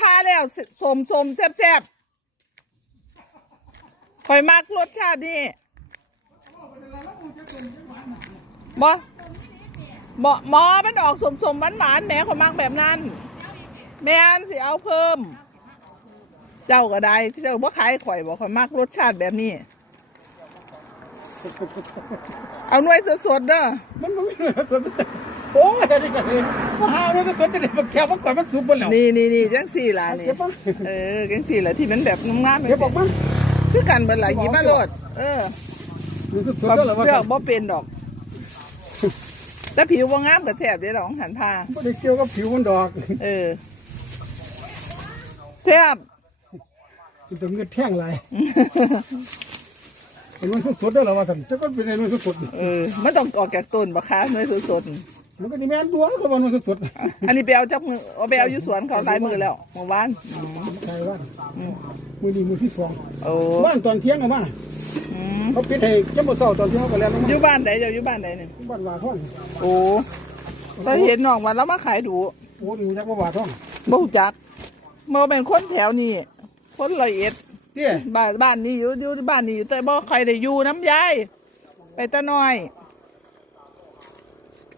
พาแล้วสมสมแซ่บแซ่บคอยมักรสชาตินี่บ่บ่หมอมันออกสมสมหวานหวานๆแหมคอยมักแบบนั้น แม่นสิเอาเพิ่ม เจ้าก็ได้ที่เจ้าบ่ขายข่อยบ่ข่อยมักรสชาติแบบนี้ เอาหน่วยสดๆเด้อมันบ่มีเนื้อสด โอ้ยนี่ก็เลยมาหาเนื้อสดจะได้มาแก้วมาก่อนมันสุกหมดแล้วนี่นี่นี่จังสี่ล่ะนี่ เก็บมาเออจังสี่ล่ะที่มันแบบงามๆเก็บออกมาคือกันเบิ่นล่ะหยิบมาโลดเออเนื้อสดบ่ๆแล้วเหรอวะเลือกบ่เป็นดอก แต่ผิวบ่งามก็แซ่บเด้ดอกหันผ้าบ่ได้เกี่ยวกับผิวมันดอกเออแซ่บมันจะเงือดแท่งหลายเห็นมันสดๆแล้วเหรอวะท่านจะก็เป็นไอ้มันสดเออมันต้องออกจากต้นบ่คะหน่วยสดๆ มันก็สิแม่นตัวเขาว่ามันสดๆอันนี้ไปเอาจากมือเอาไปเอาอยู่สวนเขาหลายมือแล้วเมื่อวานอืมๆใช่ว่าอืมมื้อนี้มื้อที่สองโอ้บ้านตอนเที่ยงเอามาอืมเขาปิดให้ยามมื้อเช้าตอนเที่ยงเขาก็แล้วลงอมายู่บ้านใดเจ้าอยู่บ้านใดนี่บ้านว่าท่องโอ้ถ้าเห็นน้องว่าเรามาขายดูโอ้นี่รู้จักว่าว่าท่องบ่รู้จักบ่เป็นคนแถวนี้คนร้อยเอ็ด เตี้ยบ้านบ้านนี้อยู่อยู่บ้านนี้อยู่แต่บ่ใครได้อยู่น้ำยายไปแตะน้อยโ